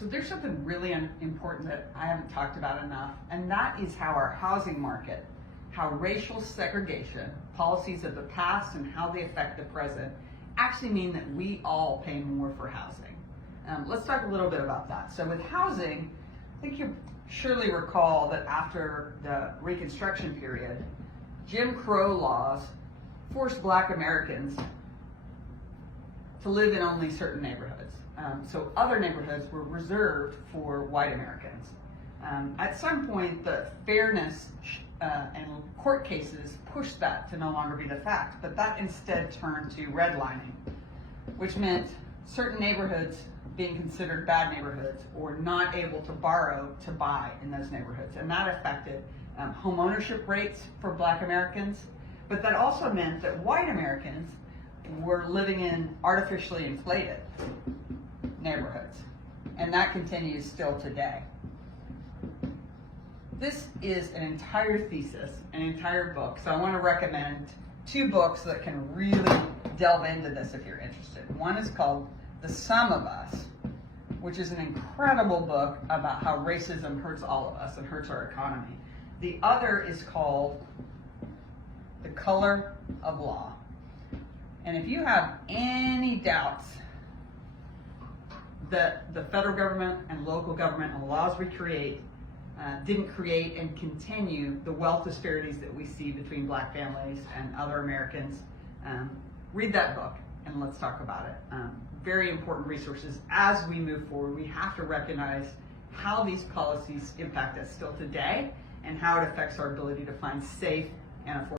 So there's something really important that I haven't talked about enough, and that is how our housing market, how racial segregation, policies of the past and how they affect the present, actually mean that we all pay more for housing. Let's talk a little bit about that. So with housing, I think you surely recall that after the Reconstruction period, Jim Crow laws forced Black Americans to live in only certain neighborhoods. So other neighborhoods were reserved for white Americans. At some point, the fairness and court cases pushed that to no longer be the fact, but that instead turned to redlining, which meant certain neighborhoods being considered bad neighborhoods or not able to borrow to buy in those neighborhoods. And that affected home ownership rates for Black Americans, but that also meant that white Americans were living in artificially inflated neighborhoods, and that continues still today. This is an entire thesis, an entire book, so I want to recommend two books that can really delve into this if you're interested. One is called The Sum of Us, which is an incredible book about how racism hurts all of us and hurts our economy. The other is called The Color of Law. And if you have any doubts that the federal government and local government and the laws we create didn't create and continue the wealth disparities that we see between Black families and other Americans, read that book and let's talk about it. Very important resources as we move forward. We have to recognize how these policies impact us still today and how it affects our ability to find safe and affordable